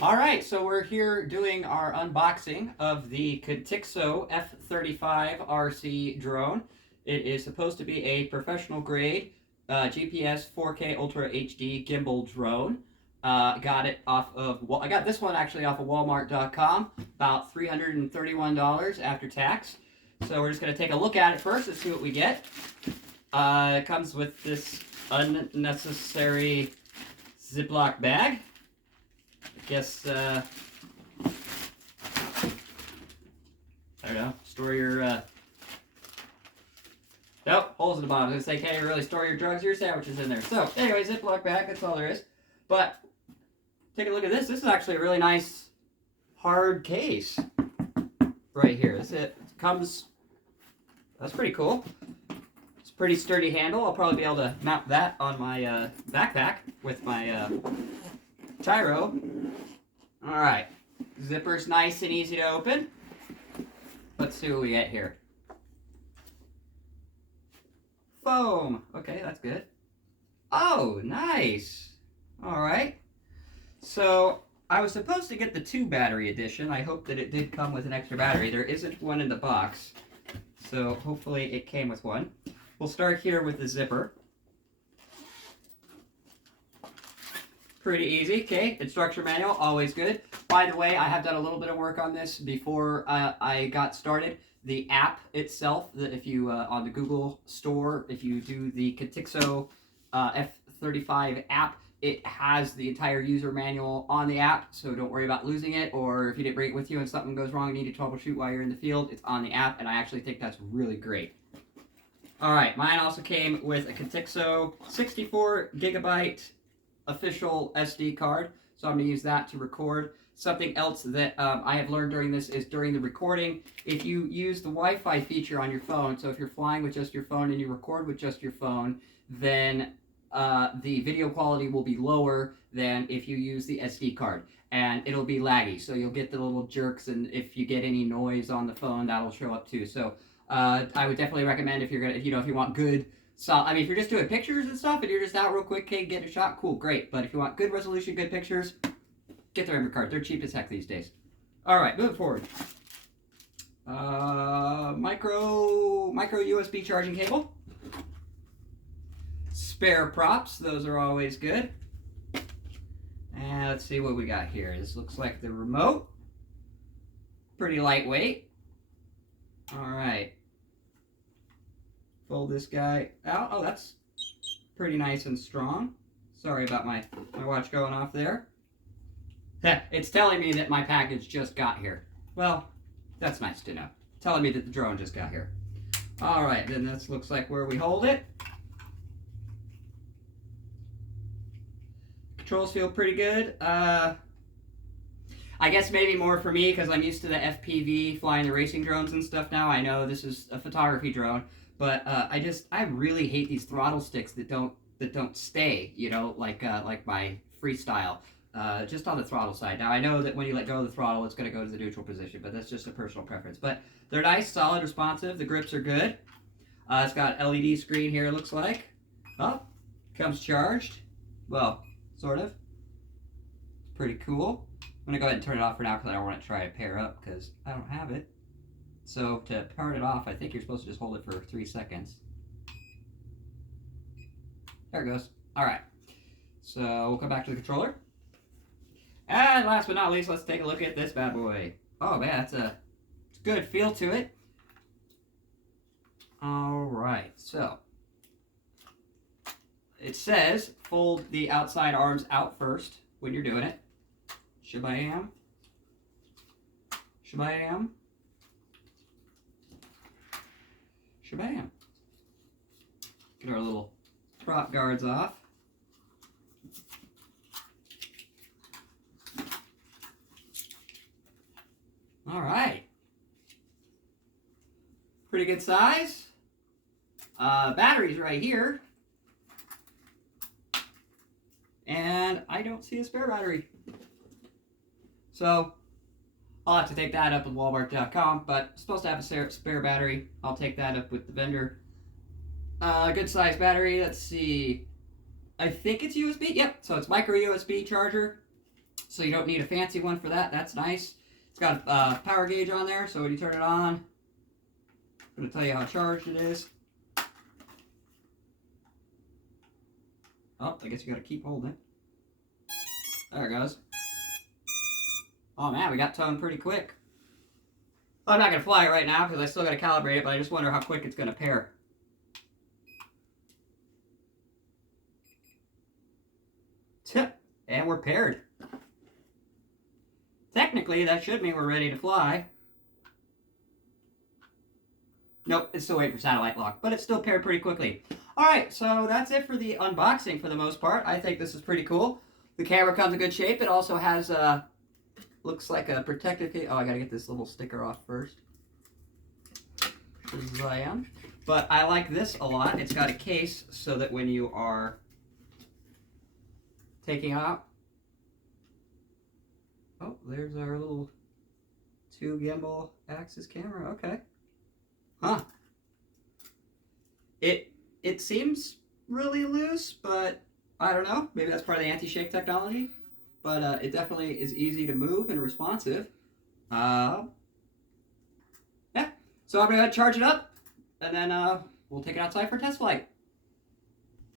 All right, so we're here doing our unboxing of the Contixo F35 RC drone. It is supposed to be a professional grade GPS 4K Ultra HD gimbal drone. Got it off of, I got this one actually off of Walmart.com, about $331 after tax. So we're just going to take a look at it first and see what we get. It comes with this unnecessary Ziploc bag. I guess, I don't know, store your, nope, holes in the bottom. I was going to say, can't you really store your drugs or your sandwiches in there? So, anyway, Ziploc bag, that's all there is. But, take a look at this. This is actually a really nice, hard case right here. It comes, that's pretty cool. It's a pretty sturdy handle. I'll probably be able to mount that on my backpack with my gyro. Alright, zipper's nice and easy to open. Let's see what we get here. Foam. Okay, that's good. Oh, nice. Alright. So, I was supposed to get the 2-battery edition. I hope that it did come with an extra battery. There isn't one in the box. So, hopefully it came with one. We'll start here with the zipper. Pretty easy. Okay, instruction manual, always good. By the way, I have done a little bit of work on this before I got started. The app itself, if you on the Google Store, if you do the Contixo F35 app, it has the entire user manual on the app, so don't worry about losing it, or if you didn't bring it with you and something goes wrong and you need to troubleshoot while you're in the field, it's on the app, and I actually think that's really great. Alright, mine also came with a Contixo 64 gigabyte official SD card, so I'm going to use that to record. Something else that I have learned during this is during the recording, if you use the Wi-Fi feature on your phone, so if you're flying with just your phone and you record with just your phone, then the video quality will be lower than if you use the SD card, and it'll be laggy, so you'll get the little jerks, and if you get any noise on the phone, that'll show up too. So I would definitely recommend if you're gonna, if you want good. So, I mean, if you're just doing pictures and stuff and you're just out real quick, okay, get a shot, cool, great. But if you want good resolution, good pictures, get the memory card. They're cheap as heck these days. All right, moving forward. Micro USB charging cable. Spare props, those are always good. And let's see what we got here. This looks like the remote. Pretty lightweight. All right. Fold this guy out. Oh, that's pretty nice and strong. Sorry about my watch going off there. It's telling me that my package just got here. Well, that's nice to know. Telling me that the drone just got here. All right, then this looks like where we hold it. Controls feel pretty good. I guess maybe more for me because I'm used to the FPV flying the racing drones and stuff now. I know this is a photography drone. But I really hate these throttle sticks that don't stay, you know, like my freestyle, just on the throttle side. Now I know that when you let go of the throttle, it's going to go to the neutral position, but that's just a personal preference. But they're nice, solid, responsive. The grips are good. It's got LED screen here. It looks like. Oh, comes charged. Well, sort of. Pretty cool. I'm gonna go ahead and turn it off for now because I don't want to try to pair up because I don't have it. So to turn it off, I think you're supposed to just hold it for 3 seconds. There it goes. All right. So we'll come back to the controller. And last but not least, let's take a look at this bad boy. Oh man, it's a good feel to it. All right. So it says fold the outside arms out first when you're doing it. Shabam. Shabam. Shabam. Get our little prop guards off. All right. Pretty good size. Batteries right here. And I don't see a spare battery. So I'll have to take that up with Walmart.com, but it's supposed to have a spare battery. I'll take that up with the vendor. Good size battery. Let's see. I think it's USB. Yep. So it's micro USB charger. So you don't need a fancy one for that. That's nice. It's got a power gauge on there, so when you turn it on, I'm going to tell you how charged it is. Oh, I guess you got to keep holding it. There it goes. Oh man, we got tone pretty quick. I'm not going to fly it right now because I still got to calibrate it, but I just wonder how quick it's going to pair. And we're paired. Technically, that should mean we're ready to fly. Nope, it's still waiting for satellite lock, but it's still paired pretty quickly. Alright, so that's it for the unboxing for the most part. I think this is pretty cool. The camera comes in good shape. It also has, looks like a protective case. Oh, I gotta get this little sticker off first. As I am. But I like this a lot. It's got a case so that when you are taking out. Oh, there's our little 2 gimbal axis camera. Okay. Huh. It seems really loose, but I don't know. Maybe that's part of the anti-shake technology. But it definitely is easy to move and responsive. Yeah. So I'm going to charge it up, and then we'll take it outside for a test flight.